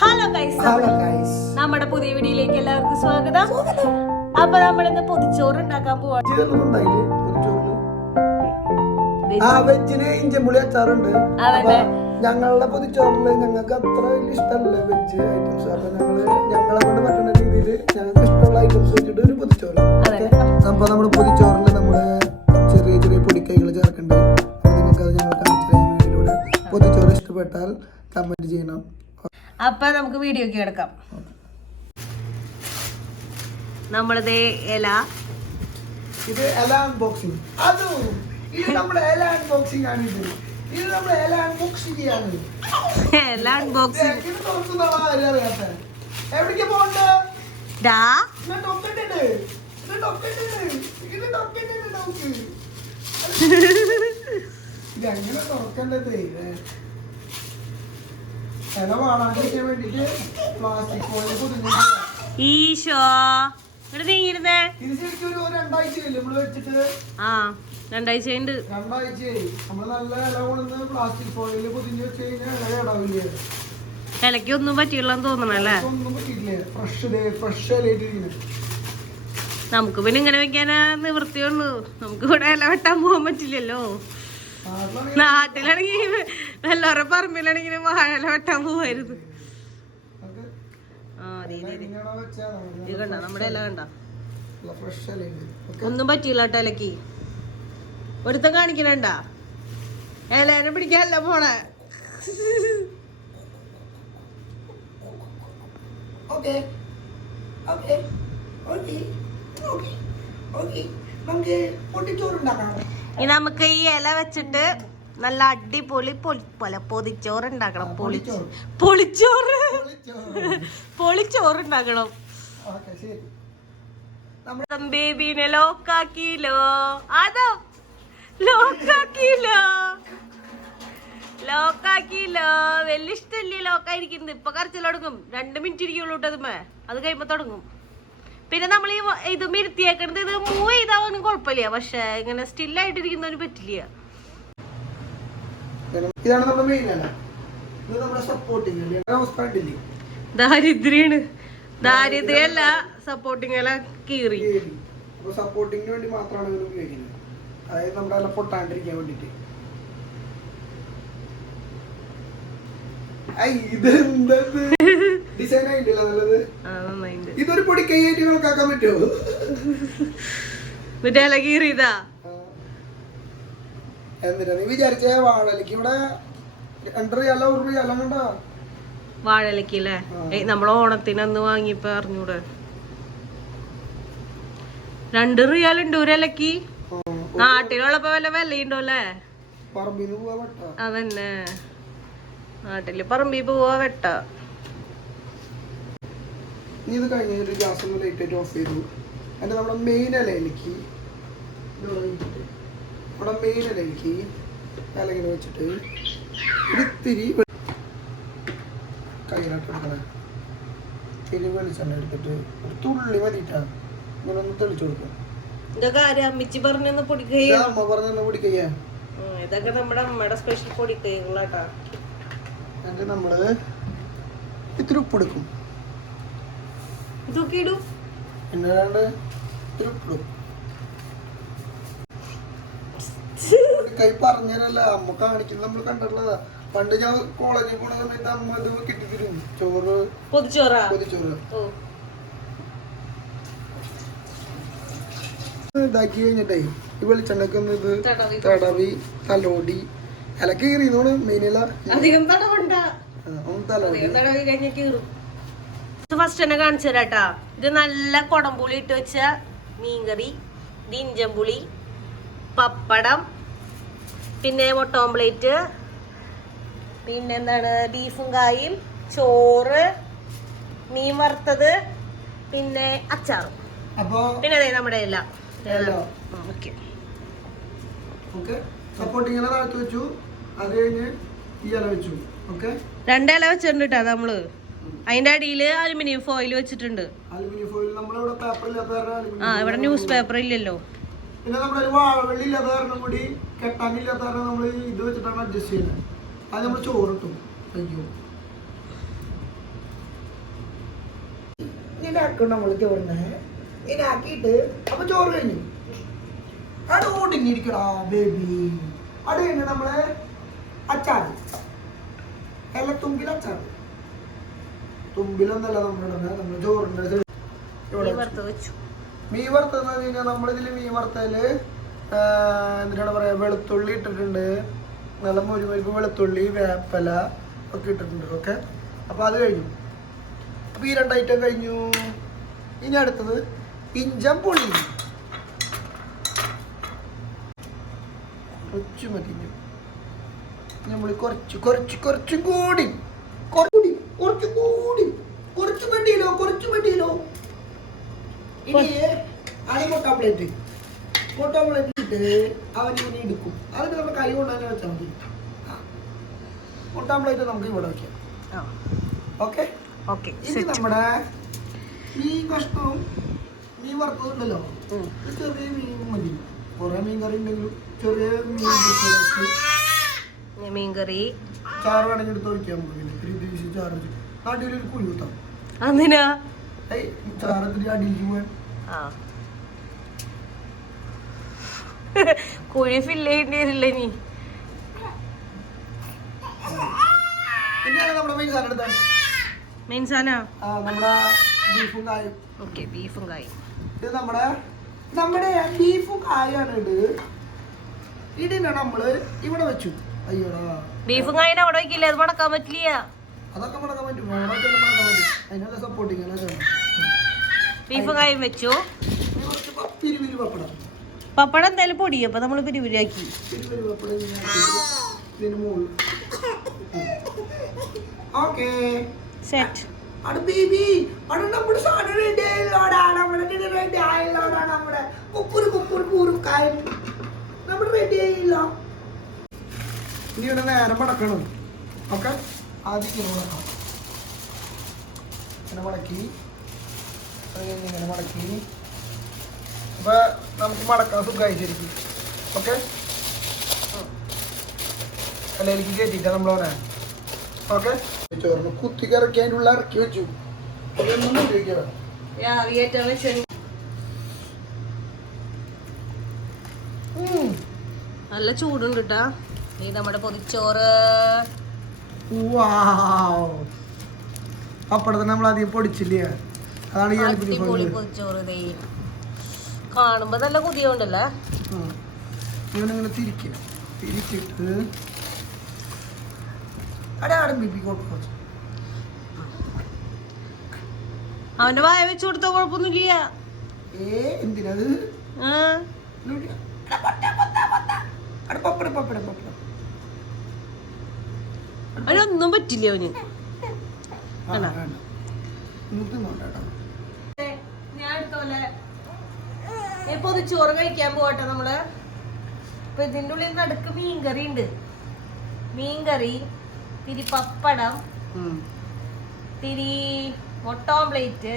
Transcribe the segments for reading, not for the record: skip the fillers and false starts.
Hello guys, നമ്മുടെ പുതിയ വീഡിയോയിലേക്ക് എല്ലാവർക്കും സ്വാഗതം. അപ്പൊ നമ്മളിന്ന് പൊതിച്ചോറ് ഉണ്ടാക്കാൻ പോവാണ്. ഇഞ്ചമ്പുളി അച്ചാറുണ്ട്. ഞങ്ങളുടെ പൊതിച്ചോറില് ഞങ്ങൾക്ക് അത്ര വലിയ ഇഷ്ടമല്ല വെജ് ഐറ്റംസ്. അപ്പൊ ഞങ്ങളെ കൊണ്ട് പറ്റുന്ന രീതിയിൽ ഞങ്ങൾക്ക് ഇഷ്ടമുള്ള ഐറ്റംസ് വെച്ചിട്ട് ഒരു പൊതിച്ചോറ്. അപ്പൊ നമ്മുടെ പൊതിച്ചോറിൽ നമ്മള് ചെറിയ ചെറിയ പൊടിക്കൈകൾ ചേർക്കുന്നുണ്ട്. അപ്പൊ നിങ്ങൾക്ക് അത് ഞങ്ങൾ കാണിച്ച വീഡിയോയിലൂടെ പൊതിച്ചോറ് ഇഷ്ടപ്പെട്ടാൽ കമന്റ് ചെയ്യണം. അപ്പൊ നമുക്ക് വീഡിയോക്ക് കിടക്കാം. നമ്മളിത് ഇല ഇത് ഇല അൺബോക്സിംഗ്. ഇത് നമ്മുടെ ഇല അൺബോക്സിംഗ് ആണ്. ഇത് നമ്മുടെ ഇല അൺബോക്സിംഗ് ആണ്. ഇല അൺബോക്സിംഗ്. ഇത് തുറക്കുന്ന ആരും അറിയാത്ത എവിടേക്ക് പോകണ്ട. ഇത് എങ്ങനെ തുറക്കേണ്ടത്? ഇല വാളാണ്ടിരിക്കാൻ വേണ്ടിട്ട് പ്ലാസ്റ്റിക് ഫോയിൽ പൊതിഞ്ഞു. ഈശോ ഇവിടെ നീങ്ങിരുന്നേ. ഇത് ശരിക്കും ഒരു 2 ആഴ്ചയല്ലേ നമ്മള് വെച്ചിട്ട്? 2 ആഴ്ചയുണ്ട്. 2 ആഴ്ചയായി. നമ്മള് നല്ല ഇല കൊണ്ടുവന്ന് പ്ലാസ്റ്റിക് ഫോയിൽ പൊതിഞ്ഞ് വെച്ച് കഴിഞ്ഞാൽ ഇല കേടാവില്ലേ? ഇലക്കൊന്നും പറ്റിയില്ലെന്ന് തോന്നണല്ലേ? ഒന്നും പറ്റിയില്ലേ? ഫ്രഷ് ഇലയിട്ടിരിക്കുന്നത്. നമുക്ക് പിന്നെ ഇങ്ങനെ വെക്കാനാ നിവൃത്തിയുള്ളൂ. നമുക്ക് ഇവിടെ ഇല വെട്ടാൻ പോകാൻ പറ്റില്ലല്ലോ. നാട്ടിലാണെങ്കിൽ എല്ലാവരുടെ പറമ്പിലാണെങ്കിൽ വാഴ ഇല വെട്ടാൻ പോവായിരുന്നു. ഇത് കണ്ട നമ്മുടെ ഇല കണ്ട ഒന്നും പറ്റിയില്ല കേട്ടോ. ഇലക്ക് ഒരുത്തം കാണിക്കണണ്ട. ഇലേനെ പിടിക്കാനല്ല പോണേ. ഇനി നമുക്ക് ഈ ഇല വെച്ചിട്ട് നല്ല അടിപൊളി പൊതിച്ചോറ് ഉണ്ടാക്കണം. പൊളിച്ചോറ് ഉണ്ടാക്കണം. ബേബീനെ ലോക്കാക്കിയില്ലോ. അതോ ലോക്കാക്കിയില്ലോ. വലിയ ഇഷ്ടല്ലേ ലോക്കായിരിക്കുന്നത്. ഇപ്പൊ കരച്ചിൽ തുടങ്ങും. 2 മിനിറ്റ് ഇരിക്കുള്ളൂ കേട്ടതുമേ. അത് കഴിയുമ്പോ തുടങ്ങും. പിന്നെ നമ്മൾ ഈ ഇത് മിരുത്തിയേക്കണത് ഇത് മൂവ് ചെയ്താവൊന്നും കുഴപ്പമില്ല. പക്ഷെ ഇങ്ങനെ സ്റ്റില്ലായിട്ടിരിക്കുന്നതിന് പറ്റില്ല. ഇതാണ് നമ്മുടെ മെയിൻ ഇല. ഇത് നമ്മുടെ സപ്പോർട്ടിംഗ് ഇല. ദാരിദ്ര്യാണ്. ദാരിദ്ര്യമല്ല, സപ്പോർട്ടിംഗ് ഇല കീറി. അപ്പൊ സപ്പോർട്ടിങ്ങിന് വേണ്ടി മാത്രമാണ് ഇത് ഉപയോഗിക്കുന്നത്. അതായത് നമ്മുടെ ഇല പൊട്ടാണ്ടിരിക്കാൻ വേണ്ടിട്ട്. ഡിസൈൻ ആയിട്ടില്ല നല്ലത്. ഇതൊരു പൊടി കൈയായിട്ട് കണക്കാക്കാൻ പറ്റുമോ? ഇല കീറിയതാ. എന്നിട്ടാ നീ വിചാരിച്ച വാഴയിലേക്ക് ഇവിടെ 2 റിയാലോ 1 റിയാലോ കണ്ടാ? വാഴയിലക്കല്ലേ നമ്മള് ഓണത്തിന് അന്ന് വാങ്ങിയപ്പോ അറിഞ്ഞൂടെ? 2 റിയാലുണ്ട് ഒരു ഇലക്ക്. നാട്ടിലുള്ളപ്പോ വല്ല വിലയുണ്ടോ അല്ലേ? പറമ്പിന്ന് പോവാ വെട്ട. അതന്നെ, നാട്ടില് പറമ്പിൽ പോവാ വെട്ട. നീ ഇത് കഴിഞ്ഞിട്ട് ഗ്യാസ് ഒന്ന് ലൈറ്റ് ആയിട്ട് ഓഫ് ചെയ്തു. എന്നിട്ട് നമ്മുടെ മെയിൻ ഇലയിലേക്ക് ഇലങ്ങനെ വെച്ചിട്ട് ഇത്തിരി കയ്യിലോട്ടെടുക്കണേ. ഇത്തിരി വെളിച്ചെണ്ണ എടുത്തിട്ട് ഒരു തുള്ളി മതിയിട്ടാണ് ഇങ്ങനെ ഒന്ന് തെളിച്ചു കൊടുക്കുക. ഇതൊക്കെ ആര് അമ്മിച്ചി പറഞ്ഞ പൊടിക്കയ്യ? അമ്മ പറഞ്ഞ പൊടിക്കയ്യ. ഇതൊക്കെ നമ്മുടെ അമ്മയുടെ സ്പെഷ്യൽ പൊടിക്കൈകളാട്ടാ. എന്നിട്ട് നമ്മള് ഇത്തിരി ഉപ്പെടുക്കും. ഇതൊക്കെ ഇടും. എന്നാണ്ട് ഇത്തിരി ഉപ്പിടും. കൈ പറഞ്ഞല്ല അമ്മ കാണിക്കുന്നത് നമ്മൾ കണ്ടിട്ടുള്ളതാ. പണ്ട് ഞാൻ കോളേജിൽ പോണ സമയത്ത് അമ്മ ഇത് കിട്ടിത്തരും. പൊതിച്ചോറ് ഇതാക്കി കഴിഞ്ഞിട്ടേ ഈ വെളിച്ചെണ്ണക്ക് ഒന്ന് ഇത് തടവി തലോടി ഇല കീറിന്നോണ് മെയിനില. ഫസ്റ്റ് തന്നെ കാണിച്ചു തരാട്ടാ. ഇത് നല്ല കൊടംപുളി ഇട്ട് വെച്ച മീൻകറി, ഇത് ഇഞ്ചമ്പുളി, പപ്പടം, പിന്നെ മുട്ട ഓംപ്ലേറ്റ്, പിന്നെ എന്താണ് ബീഫും കായും, ചോറ്, മീൻ വറുത്തത്, പിന്നെ അച്ചാറും, പിന്നെ അതെ നമ്മുടെ എല്ലാം. രണ്ടില വെച്ചിട്ടുണ്ട് കേട്ടോ നമ്മള്. അതിന്റെ അടിയില് അലുമിനിയം ഫോയിൽ വെച്ചിട്ടുണ്ട്. ഇവിടെ ന്യൂസ് പേപ്പർ ഇല്ലല്ലോ. പിന്നെ നമ്മുടെ ഒരു വാഴവെള്ളി ഇല്ലാത്ത കാരണം കൂടി കെട്ടാനില്ലാത്ത കാരണം നമ്മൾ ഇത് വെച്ചിട്ടാണ് അഡ്ജസ്റ്റ് ചെയ്യുന്നത്. അത് നമ്മൾ ചോറിട്ടും. അയ്യോ ഇങ്ങനെയാക്കണം നമ്മൾ ചോറിനെ. ഇങ്ങനെയാക്കിയിട്ട് അപ്പൊ ചോറ് കഴിഞ്ഞു. അത് ഓടിങ്ങിരിക്കടാ ബേബി. അത് കഴിഞ്ഞ് നമ്മള് അച്ചാറ്, എല്ലാം തുമ്പിൽ അച്ചാറ്. തുമ്പിലൊന്നല്ല നമ്മള് ചോറിന്റെ മീൻ വറുത്തതെന്ന് കഴിഞ്ഞാൽ നമ്മളിതില് മീൻ വറുത്തതില് എന്തിനാണ് പറയാ, വെളുത്തുള്ളി ഇട്ടിട്ടുണ്ട്, നല്ല മുരിമുരിപ്പ് വെളുത്തുള്ളി, വേപ്പല ഒക്കെ ഇട്ടിട്ടുണ്ട്. ഓക്കെ, അപ്പൊ അത് കഴിഞ്ഞു. അപ്പൊ ഈ 2 ഐറ്റം കഴിഞ്ഞു. ഇനി അടുത്തത് ഇഞ്ചം പുളി. കുറച്ച് മതി, നമ്മൾ കുറച്ചും കൂടി കുറച്ച് മതിയല്ലോ. ഇനി മുട്ടാമ്പ്ലേറ്റ് ഇട്ട് അവനിങ്ങനെ എടുക്കും. അതിന് നമ്മൾ കൈ കൊണ്ടാൽ വെച്ചാൽ മതി. മുട്ടാമ്പ്ലേറ്റ് നമുക്ക് ഇവിടെ വെക്കാം. ഓക്കെ. ഇനി നമ്മുടെ മീൻ കഷ്ണവും മീൻ വറുത്തതുണ്ടല്ലോ, ചെറിയ മീൻ മതി. കുറെ മീൻ കറി ഉണ്ടെങ്കിലും ചെറിയ മീൻ കറി ചാറ് വേണമെങ്കിൽ എടുത്ത് ഒഴിക്കാൻ പോകും. ചാറ് അടിയിലൊരു കുഴി കിട്ടാം. അതിനാ ചാറത്തിന് അടിയിലേക്ക് പോകാൻ കുഴി ഫില്ല് ചെയ്യേണ്ടി വരില്ല. ഇനിയാണ് നമ്മുടെ മെയിൻ സാധനം എടുത്താൽ മെയിൻ സാധന നമ്മുടെ ബീഫും കായും. ഓക്കെ, ബീഫും കായും. ഇത് നമ്മുടെ ബീഫും കായാണ്. ഇതിനെ നമ്മള് ഇവിടെ വെച്ചു. അയ്യോടാ, ബീഫും കായും അവിടെ വയ്ക്കില്ല, അത് മടക്കാൻ പറ്റില്ല. അതൊക്കെ മടക്കാൻ പറ്റും, അതിനുള്ള സപ്പോർട്ടിങ്. ബീഫും കായും വെച്ചു. പിരിവിരി പപ്പടം. പപ്പടം എന്തായാലും പൊടി, അപ്പൊ നമ്മള് പിരിവിരിയാക്കി. പിരിവിരി പപ്പടം ഇതിന് മുകളിൽ. Okay, set. അവിടെ ബേബി, അവിടെ നമ്മുടെ സാധനം റെഡി ആയില്ലോടാ. നമ്മുടെ റെഡി ആയില്ലോടാ. നമ്മുടെ കുപ്പൂര് കായം നമ്മുടെ റെഡി ആയില്ല. ഇനി ഇവിടെ നേരം മടക്കണം. ഓക്കെ, ആദ്യം മടക്കാം. ഇങ്ങനെ മടക്കി, ഇങ്ങനെ മടക്കി. അപ്പൊ നമുക്ക് മടക്കാൻ സുഖമായി ശരിക്കും. ഓക്കെ, അല്ലെങ്കിൽ കയറ്റിട്ടാ നമ്മളവനെ. ഓക്കെ, ചോറിന് കുത്തി കറക്കി അതിൻ്റെ ഉള്ള ഇറക്കി വെച്ചു. അതൊന്നും ഉപയോഗിക്കാം. നല്ല ചൂടുണ്ട് കേട്ടാ. ഈ നമ്മുടെ പൊതിച്ചോറ്. പപ്പടത്തിന് നമ്മൾ അധികം പൊടിച്ചില്ലേ, അതാണ് ഈ അടിപൊളി പൊതിച്ചോറ്. കാണുമ്പോ നല്ല കൊതിയുണ്ടല്ലേ. ഇങ്ങനെ തിരിച്ചിട്ട് അടാടും ബിബി കൊടുക്കും. അവന്റെ വായ വെച്ച് കൊടുത്ത കുഴപ്പമൊന്നുമില്ല. എന്തിനത് അവനൊന്നും പറ്റില്ല. അവന് ഞാൻ എടുത്തോലെ പൊതിച്ചോറ് കഴിക്കാൻ പോകട്ടെ നമ്മള്. ഇപ്പൊ ഇതിന്റെ ഉള്ളിൽ നടുക്ക് മീൻകറി ഉണ്ട്. മീൻകറി, തിരി പപ്പടം, തിരി മുട്ട ഓംപ്ലേറ്റ്,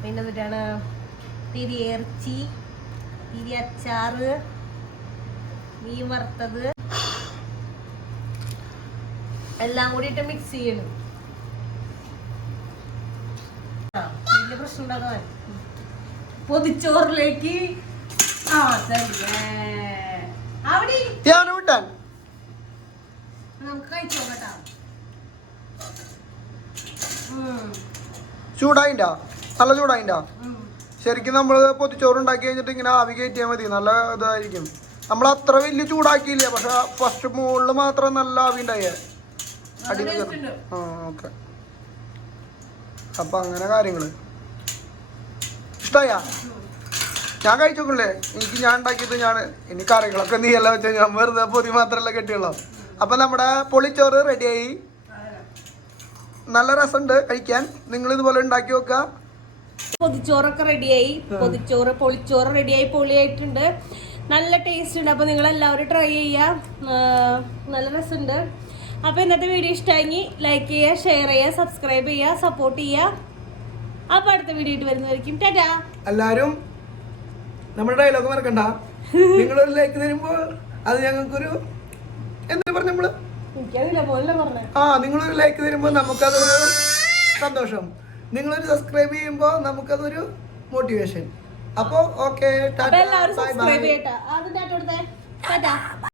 പിന്നെ എന്നിട്ടാണ് തിരി ഇറച്ചി, തിരി അച്ചാറ്, മീൻ വറുത്തത്, എല്ലാം കൂടിയിട്ട് മിക്സ് ചെയ്യണം. വലിയ പ്രശ്നം ഉണ്ടാക്കാൻ പൊതിച്ചോറിലേക്ക് അവിടെ നമുക്ക് കഴിച്ചോ കേട്ടോ. ചൂടായിണ്ടാ, നല്ല ചൂടായിണ്ടാ. ശരിക്കും നമ്മൾ പൊതിച്ചോറ് ഉണ്ടാക്കി കഴിഞ്ഞിട്ട് ഇങ്ങനെ ആവി കയറ്റിയാൽ മതി, നല്ല ഇതായിരിക്കും. നമ്മൾ അത്ര വലിയ ചൂടാക്കിയില്ല, പക്ഷെ ഫസ്റ്റ് മുകളിൽ മാത്രം നല്ല ആവി ഉണ്ടായേ. ഓക്കെ, അപ്പൊ അങ്ങനെ കാര്യങ്ങള് ഇഷ്ടായ. ഞാൻ കഴിച്ചോക്കല്ലേ, ഞാൻ ഉണ്ടാക്കിയിട്ട് ഇനി കറികളൊക്കെ നീ എല്ലാം വെച്ചാൽ ഞാൻ വെറുതെ പൊതി മാത്രമല്ല കെട്ടിയുള്ളൂ. അപ്പൊ നമ്മുടെ പൊളിച്ചോറ് റെഡിയായി. നല്ല രസമുണ്ട് കഴിക്കാൻ. നിങ്ങൾ ഇതുപോലെ ഉണ്ടാക്കി നോക്കുക. പൊതിച്ചോറൊക്കെ റെഡിയായി. പൊളിച്ചോറ് റെഡിയായി, പൊളിയായിട്ടുണ്ട്. നല്ല ടേസ്റ്റ് ഉണ്ട്. അപ്പൊ നിങ്ങൾ എല്ലാവരും ട്രൈ ചെയ്യാം. നല്ല രസമുണ്ട്. അപ്പൊ ഇന്നത്തെ വീഡിയോ ഇഷ്ടമായി ലൈക്ക് ചെയ്യുക, ഷെയർ ചെയ്യുക, സബ്സ്ക്രൈബ് ചെയ്യുക, സപ്പോർട്ട് ചെയ്യുക. അപ്പൊ അടുത്ത വീഡിയോ ആയിട്ട് വരുന്നതായിരിക്കും. ടാറ്റാ. എല്ലാരും നമ്മുടെ ഡയലോഗ് മറക്കണ്ട. നിങ്ങളൊരു ലൈക്ക് തരുമ്പോൾ അത് ഞങ്ങൾക്കൊരു എന്താ പറഞ്ഞ നമ്മള് നിങ്ങളൊരു ലൈക്ക് തരുമ്പോൾ നമുക്കതൊരു സന്തോഷം. നിങ്ങളൊരു സബ്സ്ക്രൈബ് ചെയ്യുമ്പോൾ നമുക്കതൊരു മോട്ടിവേഷൻ. അപ്പോൾ ഓക്കെ, എല്ലാവരും സബ്സ്ക്രൈബ് ചെയ്യട്ടെ.